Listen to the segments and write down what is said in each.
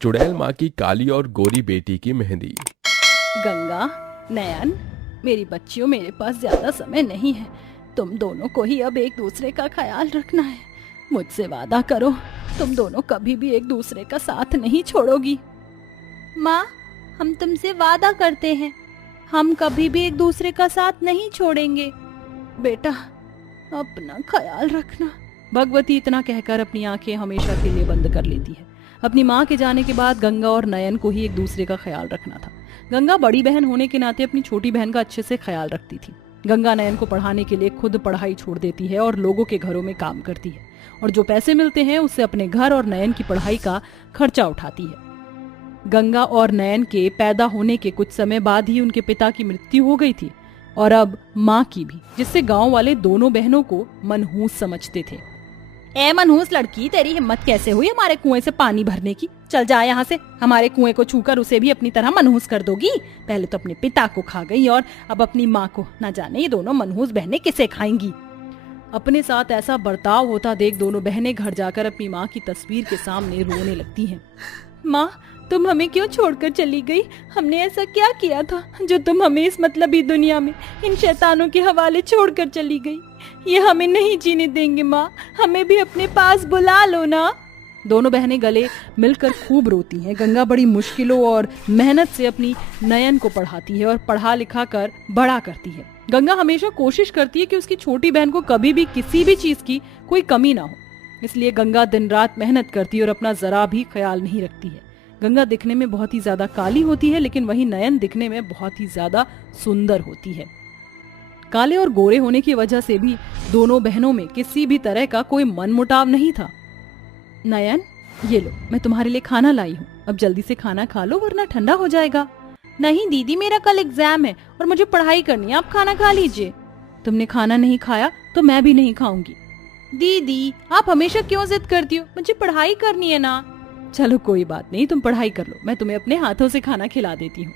चुड़ैल माँ की काली और गोरी बेटी की मेहंदी। गंगा, नयन, मेरी बच्चियों, मेरे पास ज्यादा समय नहीं है। तुम दोनों को ही अब एक दूसरे का ख्याल रखना है। मुझसे वादा करो, तुम दोनों कभी भी एक दूसरे का साथ नहीं छोड़ोगी। माँ, हम तुमसे वादा करते हैं, हम कभी भी एक दूसरे का साथ नहीं छोड़ेंगे। बेटा, अपना ख्याल रखना। भगवती इतना कहकर अपनी आंखें हमेशा के लिए बंद कर लेती है। अपनी माँ के जाने के बाद गंगा और नयन को ही एक दूसरे का ख्याल रखना था। गंगा बड़ी बहन होने के नाते अपनी छोटी बहन का अच्छे से ख्याल रखती थी। गंगा नयन को पढ़ाने के लिए खुद पढ़ाई छोड़ देती है और लोगों के घरों में काम करती है, और जो पैसे मिलते हैं उससे अपने घर और नयन की पढ़ाई का खर्चा उठाती है। गंगा और नयन के पैदा होने के कुछ समय बाद ही उनके पिता की मृत्यु हो गई थी, और अब माँ की भी, जिससे गांव वाले दोनों बहनों को मनहूस समझते थे। ए मनहूस लड़की, तेरी हिम्मत कैसे हुई हमारे कुएं से पानी भरने की? चल जा यहाँ से। हमारे कुएं को छूकर उसे भी अपनी तरह मनहूस कर दोगी? पहले तो अपने पिता को खा गई और अब अपनी माँ को। न जाने ये दोनों मनहूस बहनें किसे खाएंगी। अपने साथ ऐसा बर्ताव होता देख दोनों बहनें घर जाकर अपनी माँ की तस्वीर के सामने रोने लगती हैं। माँ, तुम हमें क्यों छोड़कर चली गई? हमने ऐसा क्या किया था जो तुम हमें इस मतलबी दुनिया में इन शैतानों के हवाले छोड़कर चली गई? ये हमें नहीं जीने देंगे माँ, हमें भी अपने पास बुला लो ना। दोनों बहनें गले मिलकर खूब रोती हैं। गंगा बड़ी मुश्किलों और मेहनत से अपनी नयन को पढ़ाती है और पढ़ा लिखा कर बड़ा करती है। गंगा हमेशा कोशिश करती है कि उसकी छोटी बहन को कभी भी किसी भी चीज की कोई कमी ना हो। इसलिए गंगा दिन रात मेहनत करती है और अपना जरा भी ख्याल नहीं रखती है। गंगा दिखने में बहुत ही ज्यादा काली होती है, लेकिन वहीं नयन दिखने में बहुत ही ज्यादा सुंदर होती है। काले और गोरे होने की वजह से भी दोनों बहनों में किसी भी तरह का कोई मनमुटाव नहीं था। नयन, ये लो, मैं तुम्हारे लिए खाना लाई हूँ। अब जल्दी से खाना खा लो वरना ठंडा हो जाएगा। नहीं दीदी, मेरा कल एग्जाम है और मुझे पढ़ाई करनी है, आप खाना खा लीजिए। तुमने खाना नहीं खाया तो मैं भी नहीं खाऊंगी। दीदी, आप हमेशा क्यों जिद करती हो? मुझे पढ़ाई करनी है ना। चलो कोई बात नहीं, तुम पढ़ाई कर लो, मैं तुम्हें अपने हाथों से खाना खिला देती हूँ।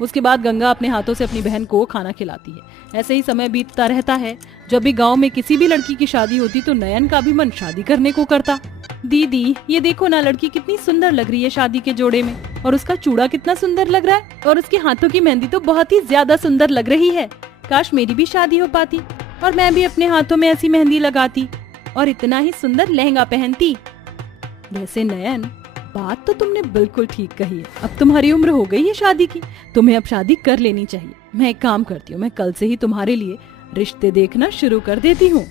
उसके बाद गंगा अपने हाथों से अपनी बहन को खाना खिलाती है। ऐसे ही समय बीतता रहता है। जब भी गांव में किसी भी लड़की की शादी होती तो नयन का भी मन शादी करने को करता। दीदी, ये देखो ना, लड़की कितनी सुंदर लग रही है शादी के जोड़े में, और उसका चूड़ा कितना सुंदर लग रहा है, और उसके हाथों की मेहंदी तो बहुत ही ज्यादा सुंदर लग रही है। काश मेरी भी शादी हो पाती और मैं भी अपने हाथों में ऐसी मेहंदी लगाती और इतना ही सुंदर लहंगा पहनती। वैसे नयन, बात तो तुमने बिल्कुल ठीक कही है। अब तुम्हारी उम्र हो गई है शादी की, तुम्हें अब शादी कर लेनी चाहिए। मैं एक काम करती हूँ, मैं कल से ही तुम्हारे लिए रिश्ते देखना शुरू कर देती हूँ।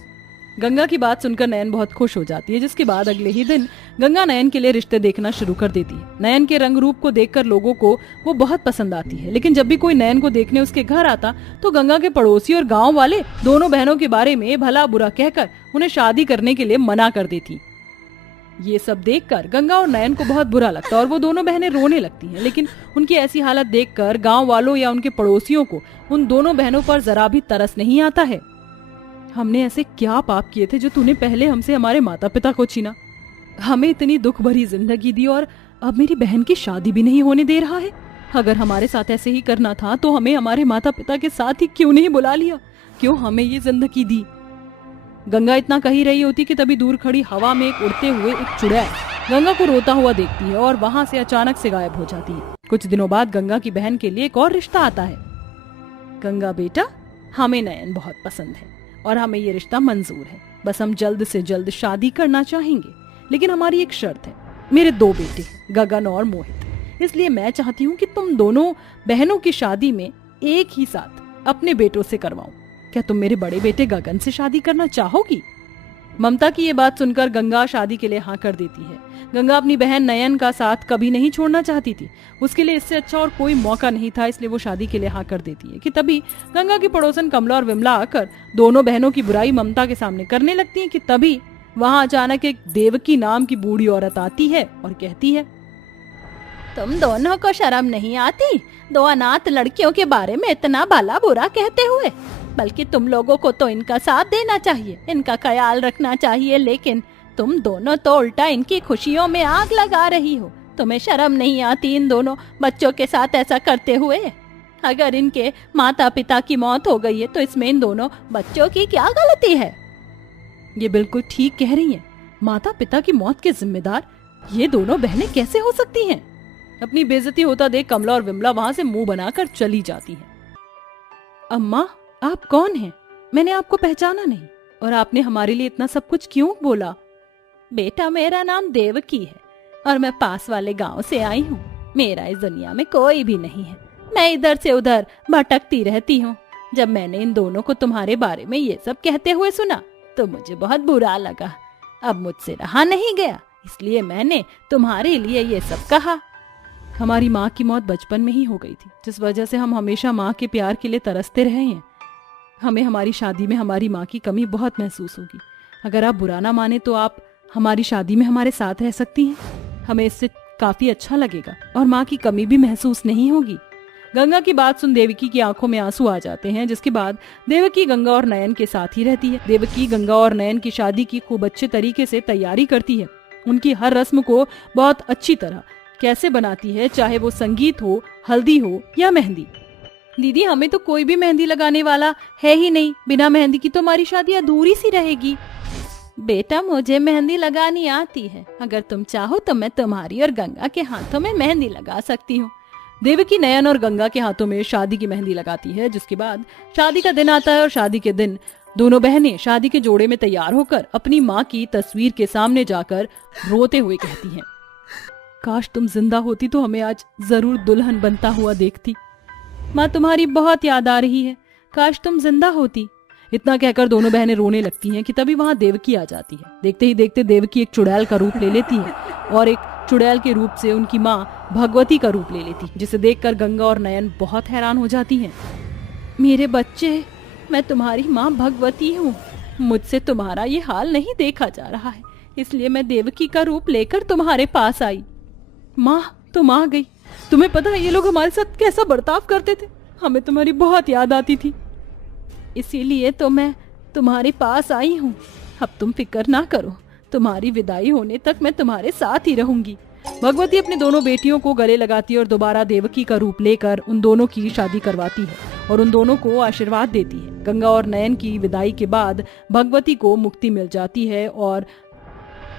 गंगा की बात सुनकर नयन बहुत खुश हो जाती है, जिसके बाद अगले ही दिन गंगा नयन के लिए रिश्ते देखना शुरू कर देती है। नयन के रंग रूप को देखकर लोगों को वो बहुत पसंद आती है, लेकिन जब भी कोई नयन को देखने उसके घर आता तो गंगा के पड़ोसी और गाँव वाले दोनों बहनों के बारे में भला बुरा कहकर उन्हें शादी करने के लिए मना कर देती। ये सब देखकर गंगा और नयन को बहुत बुरा लगता और वो दोनों बहनें रोने लगती हैं। लेकिन उनकी ऐसी हालत देखकर गांव वालों या उनके पड़ोसियों को उन दोनों बहनों पर जरा भी तरस नहीं आता है। हमने ऐसे क्या पाप किए थे जो तूने पहले हमसे हमारे माता पिता को छीना, हमें इतनी दुख भरी जिंदगी दी और अब मेरी बहन की शादी भी नहीं होने दे रहा है। अगर हमारे साथ ऐसे ही करना था तो हमें हमारे माता पिता के साथ ही क्यों नहीं बुला लिया? क्यों हमें ये जिंदगी दी? गंगा इतना कही रही होती कि तभी दूर खड़ी हवा में एक उड़ते हुए एक चुड़ैल गंगा को रोता हुआ देखती है और वहां से अचानक से गायब हो जाती है। कुछ दिनों बाद गंगा की बहन के लिए एक और रिश्ता आता है। गंगा बेटा, हमें नयन बहुत पसंद है और हमें ये रिश्ता मंजूर है। बस हम जल्द से जल्द शादी करना चाहेंगे, लेकिन हमारी एक शर्त है। मेरे दो बेटे हैं, गगन और मोहित, इसलिए मैं चाहती हूँ कि तुम दोनों बहनों की शादी में एक ही साथ अपने बेटों से करवाऊं। क्या तुम मेरे बड़े बेटे गगन से शादी करना चाहोगी? ममता की ये बात सुनकर गंगा शादी के लिए हाँ कर देती है। गंगा अपनी बहन नयन का साथ कभी नहीं छोड़ना चाहती थी। उसके लिए इससे अच्छा और कोई मौका नहीं था, इसलिए वो शादी के लिए हाँ कर देती है कि तभी गंगा की पड़ोसन कमला और विमला आकर दोनों बहनों की बुराई ममता के सामने करने लगती है कि तभी वहां अचानक एक देवकी नाम की बूढ़ी औरत आती है और कहती है, तुम दोनों को शर्म नहीं आती दो अनाथ लड़कियों के बारे में इतना भला बुरा कहते हुए? बल्कि तुम लोगों को तो इनका साथ देना चाहिए, इनका ख्याल रखना चाहिए, लेकिन तुम दोनों तो उल्टा इनकी खुशियों में आग लगा रही हो। तुम्हें शर्म नहीं आती इन दोनों बच्चों के साथ ऐसा करते हुए? अगर इनके माता पिता की मौत हो गई है तो इसमें इन दोनों बच्चों की क्या गलती है? ये बिल्कुल ठीक कह रही हैं। माता पिता की मौत के जिम्मेदार ये दोनों बहनें कैसे हो सकती हैं? अपनी बेइज्जती होता देख कमला और विमला वहां से मुंह बनाकर चली जाती हैं। अम्मा, आप कौन हैं? मैंने आपको पहचाना नहीं, और आपने हमारे लिए इतना सब कुछ क्यों बोला? बेटा, मेरा नाम देवकी है और मैं पास वाले गांव से आई हूँ। मेरा इस दुनिया में कोई भी नहीं है। मैं इधर से उधर भटकती रहती हूँ। जब मैंने इन दोनों को तुम्हारे बारे में ये सब कहते हुए सुना तो मुझे बहुत बुरा लगा। अब मुझसे रहा नहीं गया, इसलिए मैंने तुम्हारे लिए ये सब कहा। हमारी माँ की मौत बचपन में ही हो गई थी, जिस वजह से हम हमेशा माँ के प्यार के लिए तरसते रहे हैं। हमें हमारी शादी में हमारी माँ की कमी बहुत महसूस होगी। अगर आप बुरा ना माने तो आप हमारी शादी में हमारे साथ रह सकती हैं। हमें इससे काफी अच्छा लगेगा और माँ की कमी भी महसूस नहीं होगी। गंगा की बात सुन देवकी की आंखों में आंसू आ जाते हैं, जिसके बाद देवकी गंगा और नयन के साथ ही रहती है। देवकी गंगा और नयन की शादी की खूब अच्छे तरीके से तैयारी करती है। उनकी हर रस्म को बहुत अच्छी तरह कैसे बनाती है, चाहे वो संगीत हो, हल्दी हो या मेहंदी। दीदी, हमें तो कोई भी मेहंदी लगाने वाला है ही नहीं। बिना मेहंदी की तो हमारी शादी अधूरी सी रहेगी। बेटा, मुझे मेहंदी लगानी आती है। अगर तुम चाहो तो मैं तुम्हारी और गंगा के हाथों में मेहंदी लगा सकती हूँ। देवकी नयन और गंगा के हाथों में शादी की मेहंदी लगाती है, जिसके बाद शादी का दिन आता है और शादी के दिन दोनों बहनें शादी के जोड़े में तैयार होकर अपनी माँ की तस्वीर के सामने जाकर रोते हुए कहती हैं, काश तुम जिंदा होती तो हमें आज जरूर दुल्हन बनता हुआ देखती। माँ, तुम्हारी बहुत याद आ रही है। काश तुम जिंदा होती। इतना कहकर दोनों बहनें रोने लगती हैं कि तभी वहां देवकी आ जाती है। देखते ही देखते देवकी एक चुड़ैल का रूप ले लेती है और एक चुड़ैल के रूप से उनकी माँ भगवती का रूप ले लेती, जिसे देखकर गंगा और नयन बहुत हैरान हो जाती हैं। मेरे बच्चे, मैं तुम्हारी माँ भगवती हूँ। मुझसे तुम्हारा ये हाल नहीं देखा जा रहा है, इसलिए मैं देवकी का रूप लेकर तुम्हारे पास आई। माँ, तुम आ गई। तुम्हें पता है ये लोग हमारे साथ कैसा बर्ताव करते थे? हमें तुम्हारी बहुत याद आती थी, इसीलिए तो मैं तुम्हारे पास आई हूँ। अब तुम फिक्र ना करो, तुम्हारी विदाई होने तक मैं तुम्हारे साथ ही रहूंगी। भगवती अपनी दोनों बेटियों को गले लगाती है और दोबारा देवकी का रूप लेकर उन दोनों की शादी करवाती है और उन दोनों को आशीर्वाद देती है। गंगा और नयन की विदाई के बाद भगवती को मुक्ति मिल जाती है और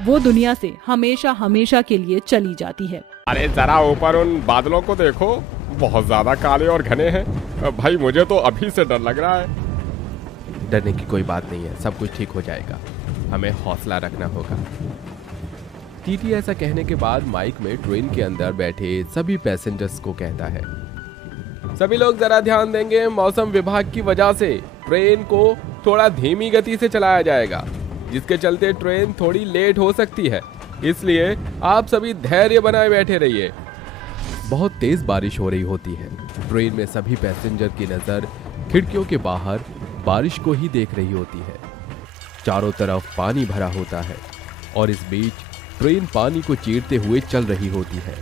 वो दुनिया से हमेशा हमेशा के लिए चली जाती है। अरे जरा ऊपर उन बादलों को देखो, बहुत ज्यादा काले और घने हैं। भाई, मुझे तो अभी से डर लग रहा है। डरने की कोई बात नहीं है, सब कुछ ठीक हो जाएगा। हमें हौसला रखना होगा। टीटी ऐसा कहने के बाद माइक में ट्रेन के अंदर बैठे सभी पैसेंजर्स को कहता है, सभी लोग जरा ध्यान देंगे। मौसम विभाग की वजह से ट्रेन को थोड़ा धीमी गति से चलाया जाएगा, जिसके चलते ट्रेन थोड़ी लेट हो सकती है, इसलिए आप सभी धैर्य बनाए बैठे रहिए। बहुत तेज बारिश हो रही होती है। ट्रेन में सभी पैसेंजर की नजर खिड़कियों के बाहर बारिश को ही देख रही होती है। चारों तरफ पानी भरा होता है और इस बीच ट्रेन पानी को चीरते हुए चल रही होती है।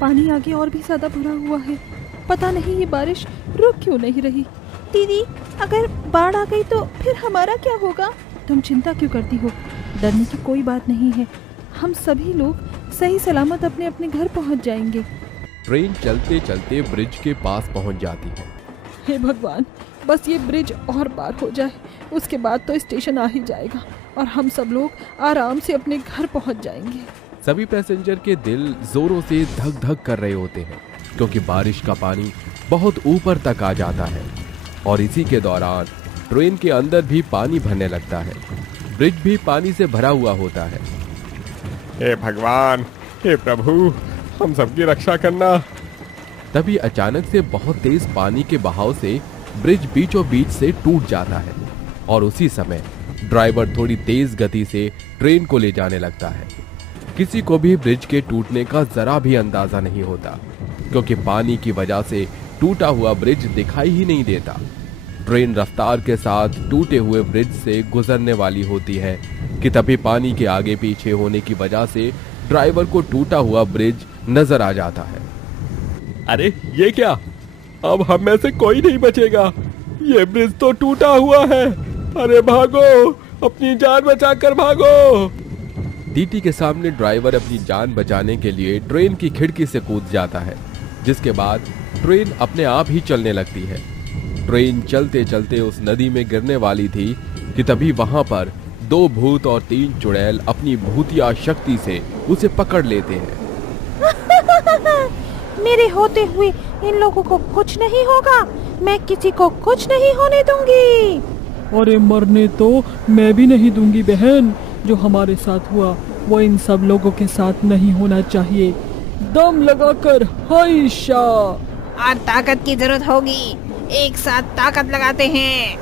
पानी आगे और भी ज्यादा भरा हुआ है। पता नहीं ये बारिश रुक क्यों नहीं रही। दीदी, अगर बाढ़ आ गई तो फिर हमारा क्या होगा? तुम चिंता क्यों करती हो? डरने की कोई बात नहीं है। हम सभी लोग सही सलामत अपने अपने घर पहुंच जाएंगे। ट्रेन चलते चलते ब्रिज के पास पहुंच जाती है। हे भगवान, बस ये ब्रिज और पार हो जाए, उसके बाद तो स्टेशन आ ही जाएगा और हम सब लोग आराम से अपने घर पहुंच जाएंगे। सभी पैसेंजर के दिल जोरों से धक धक कर रहे होते हैं, क्योंकि बारिश का पानी बहुत ऊपर तक आ जाता है और इसी के दौरान ट्रेन के अंदर भी पानी भरने लगता है। ब्रिज भी पानी से भरा हुआ होता है। हे भगवान, हे प्रभु, हम सबकी रक्षा करना। तभी अचानक से बहुत तेज पानी के बहाव से ब्रिज बीचों बीच से टूट जाता है और उसी समय ड्राइवर थोड़ी तेज गति से ट्रेन को ले जाने लगता है। किसी को भी ब्रिज के टूटने का जरा भी अंदाजा नहीं होता, क्योंकि पानी की वजह से टूटा हुआ ब्रिज दिखाई ही नहीं देता। ट्रेन रफ्तार के साथ टूटे हुए ब्रिज से गुजरने वाली होती है कि तभी पानी के आगे पीछे होने की वजह से ड्राइवर को टूटा हुआ ब्रिज नजर आ जाता है। अरे ये क्या, अब हम में से कोई नहीं बचेगा। ये ब्रिज तो टूटा हुआ है। अरे भागो, अपनी जान बचाकर भागो। टीटी के सामने ड्राइवर अपनी जान बचाने के लिए ट्रेन की खिड़की से कूद जाता है, जिसके बाद ट्रेन अपने आप ही चलने लगती है। ट्रेन चलते चलते उस नदी में गिरने वाली थी कि तभी वहां पर 2 भूत और 3 चुड़ैल अपनी भूतिया शक्ति से उसे पकड़ लेते हैं। मेरे होते हुए इन लोगों को कुछ नहीं होगा, मैं किसी को कुछ नहीं होने दूंगी। अरे मरने तो मैं भी नहीं दूंगी बहन। जो हमारे साथ हुआ वो इन सब लोगों के साथ नहीं होना चाहिए। दम लगाकर हाइशा। और ताकत की जरूरत होगी, एक साथ ताकत लगाते हैं।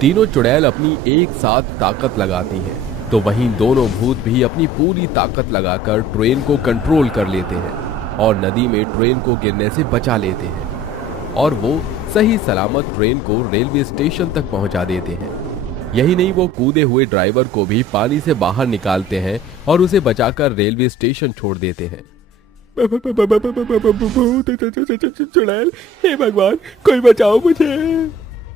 तीनों चुड़ैल अपनी एक साथ ताकत लगाती हैं, तो वहीं दोनों भूत भी अपनी पूरी ताकत लगाकर ट्रेन को कंट्रोल कर लेते हैं और नदी में ट्रेन को गिरने से बचा लेते हैं और वो सही सलामत ट्रेन को रेलवे स्टेशन तक पहुंचा देते हैं। यही नहीं, वो कूदे हुए ड्राइवर को भी पानी से बाहर निकालते हैं और उसे बचाकर रेलवे स्टेशन छोड़ देते हैं। चुड़ैल, हे भगवान कोई बचाओ मुझे।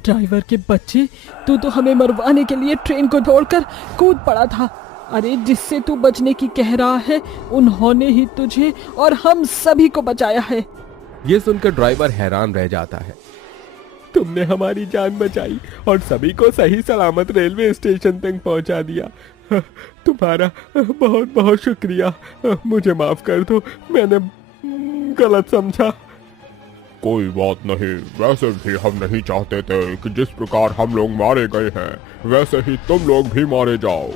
ड्राइवर के बच्चे, तू तो हमें मरवाने के लिए ट्रेन को तोड़कर कूद पड़ा था। अरे जिससे तू बचने की कह रहा है उन्होंने ही तुझे और हम सभी को बचाया है। ये सुनकर ड्राइवर हैरान रह जाता है। तुमने हमारी जान बचाई और सभी को सही सलामत रेलवे स्टेशन तक पहुंचा दिया। तुम्हारा बहुत बहुत शुक्रिया। मुझे माफ कर दो, मैंने गलत समझा। कोई बात नहीं, वैसे भी हम नहीं चाहते थे कि जिस प्रकार हम लोग मारे गए हैं वैसे ही तुम लोग भी मारे जाओ।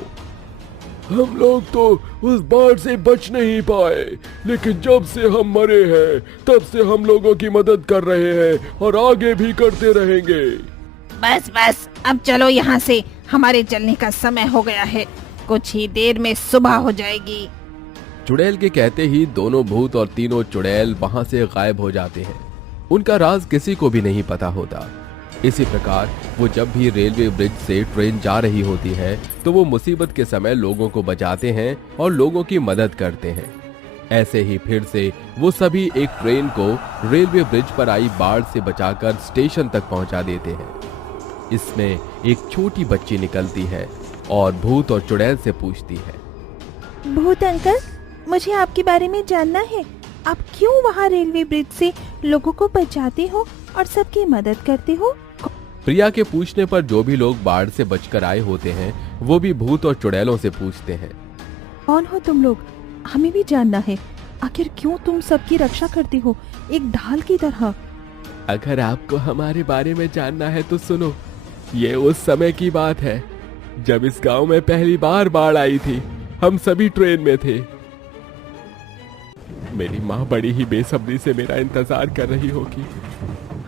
हम लोग तो उस बाढ़ से बच नहीं पाए, लेकिन जब से हम मरे हैं तब से हम लोगों की मदद कर रहे हैं और आगे भी करते रहेंगे। बस बस, अब चलो यहाँ से, हमारे चलने का समय हो गया है। कुछ ही देर में सुबह हो जाएगी। चुड़ैल के कहते ही दोनों भूत और तीनों चुड़ैल वहां से गायब हो जाते हैं। उनका राज किसी को भी नहीं पता होता। इसी प्रकार वो जब भी रेलवे ब्रिज से ट्रेन जा रही होती है तो वो मुसीबत के समय लोगों को बचाते हैं और लोगों की मदद करते हैं। ऐसे ही फिर से वो सभी एक ट्रेन को रेलवे ब्रिज पर आई बाढ़ से बचाकर स्टेशन तक पहुंचा देते हैं। इसमें एक छोटी बच्ची निकलती है और भूत और चुड़ैल से पूछती है, भूत अंकल, मुझे आपके बारे में जानना है। आप क्यों वहाँ रेलवे ब्रिज से लोगों को बचाते हो और सबकी मदद करते हो? प्रिया के पूछने पर जो भी लोग बाढ़ से बचकर आए होते हैं वो भी भूत और चुड़ैलों से पूछते हैं, कौन हो तुम लोग? हमें भी जानना है। आखिर क्यों तुम सबकी रक्षा करते हो एक ढाल की तरह? अगर आपको हमारे बारे में जानना है तो सुनो। ये उस समय की बात है जब इस गांव में पहली बार बाढ़ आई थी। हम सभी ट्रेन में थे। मेरी माँ बड़ी ही बेसब्री से मेरा इंतजार कर रही होगी।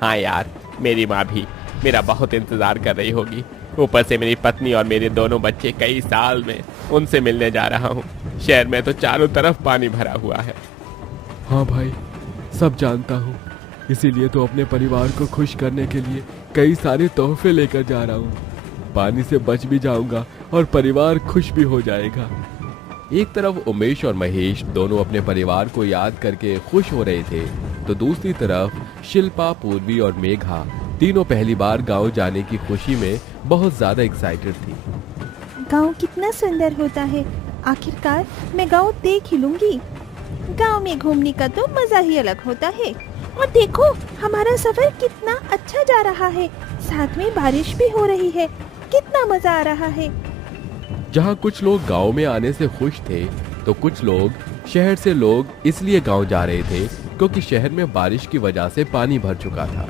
हाँ यार, मेरी माँ भी मेरा बहुत इंतजार कर रही होगी। ऊपर से मेरी पत्नी और मेरे दोनों बच्चे कई साल में उनसे मिलने जा रहा हूँ। शहर में तो चारों तरफ पानी भरा हुआ है। हाँ भाई, सब जानता हूँ। इसीलिए तो अपने परिवार को खुश करने के लिए कई सारे तोहफे लेकर जा रहा हूँ। पानी से बच भी जाऊंगा और परिवार खुश भी हो जाएगा। एक तरफ उमेश और महेश दोनों अपने परिवार को याद करके खुश हो रहे थे, तो दूसरी तरफ शिल्पा, पूर्वी और मेघा तीनों पहली बार गांव जाने की खुशी में बहुत ज्यादा एक्साइटेड थी। गांव कितना सुंदर होता है। आखिरकार मैं गांव देख ही लूंगी। गांव में घूमने का तो मजा ही अलग होता है। और देखो, हमारा सफर कितना अच्छा जा रहा है। साथ में बारिश भी हो रही है। कितना मजा आ रहा है। जहाँ कुछ लोग गांव में आने से खुश थे तो कुछ लोग शहर से लोग इसलिए गांव जा रहे थे क्योंकि शहर में बारिश की वजह से पानी भर चुका था।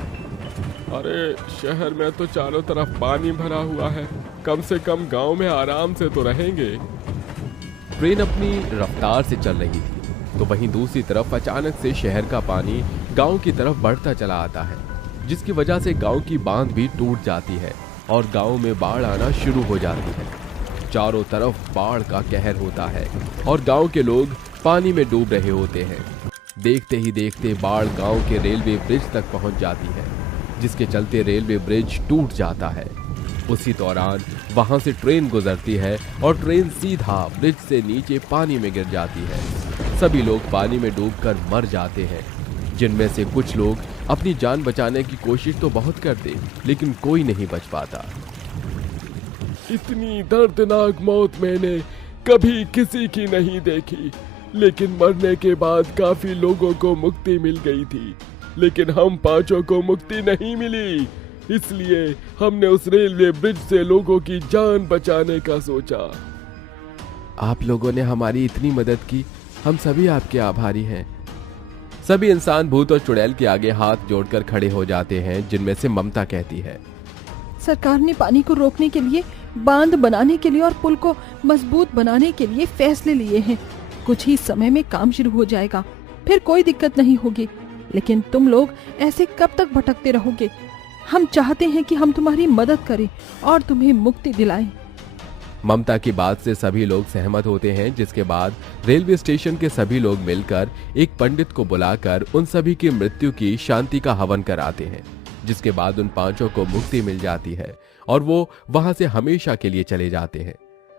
अरे शहर में तो चारों तरफ पानी भरा हुआ है, कम से कम गांव में आराम से तो रहेंगे। ट्रेन अपनी रफ्तार से चल रही थी, तो वहीं दूसरी तरफ अचानक से शहर का पानी गांव की तरफ बढ़ता चला आता है, जिसकी वजह से गांव की बांध भी टूट जाती है और गांव में बाढ़ आना शुरू हो जाती है। चारों तरफ बाढ़ का कहर होता है और गांव के लोग पानी में डूब रहे होते हैं। देखते ही देखते बाढ़ गांव के रेलवे ब्रिज तक पहुंच जाती है, जिसके चलते रेलवे ब्रिज टूट जाता है। उसी दौरान वहां से ट्रेन गुजरती है और ट्रेन सीधा ब्रिज से नीचे पानी में गिर जाती है। सभी लोग पानी में डूबकर मर जाते हैं, जिनमें से कुछ लोग अपनी जान बचाने की कोशिश तो बहुत करते, लेकिन कोई नहीं बच पाता। इतनी दर्दनाक मौत मैंने कभी किसी की नहीं देखी, लेकिन मरने के बाद काफी लोगों को मुक्ति मिल गई थी, लेकिन हम पांचों को मुक्ति नहीं मिली। इसलिए हमने उस रेलवे ब्रिज से लोगों की जान बचाने का सोचा। आप लोगों ने हमारी इतनी मदद की, हम सभी आपके आभारी हैं। सभी इंसान भूत और चुड़ैल के आगे हाथ जोड़कर खड़े हो जाते हैं, जिनमें से ममता कहती है, सरकार ने पानी को रोकने के लिए, बांध बनाने के लिए और पुल को मजबूत बनाने के लिए फैसले लिए हैं। कुछ ही समय में काम शुरू हो जाएगा, फिर कोई दिक्कत नहीं होगी। लेकिन तुम लोग ऐसे कब तक भटकते रहोगे? हम चाहते हैं कि हम तुम्हारी मदद करें और तुम्हें मुक्ति दिलाएं। ममता की बात से सभी लोग सहमत होते हैं, जिसके बाद रेलवे स्टेशन के सभी लोग मिलकर एक पंडित को बुलाकर उन सभी की मृत्यु की शांति का हवन कराते हैं, जिसके बाद उन पांचों को मुक्ति मिल जाती है और वो वहां से हमेशा के लिए चले जाते हैं।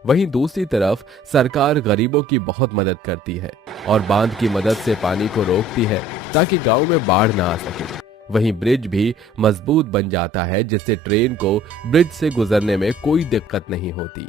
वहीं दूसरी तरफ सरकार गरीबों की बहुत मदद करती है और बांध की मदद से पानी को रोकती है ताकि गांव में बाढ़ ना आ सके। वहीं ब्रिज भी मजबूत बन जाता है, जिससे ट्रेन को ब्रिज से गुजरने में कोई दिक्कत नहीं होती।